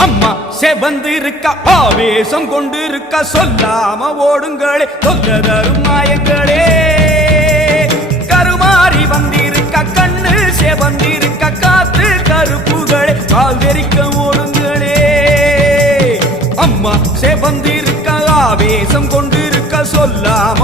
அம்மா செவந்திருக்க ஆவேசம் கொண்டிருக்க சொல்லாம ஓடுங்களே தொல்ல தரும் மாயங்களே கருமாறி வந்திருக்க கண்ணு செவந்திருக்க காத்து கருப்புகளே கால் தெரிக்க ஓடுங்களே அம்மா செவந்திருக்க ஆவேசம் கொண்டிருக்க சொல்லாம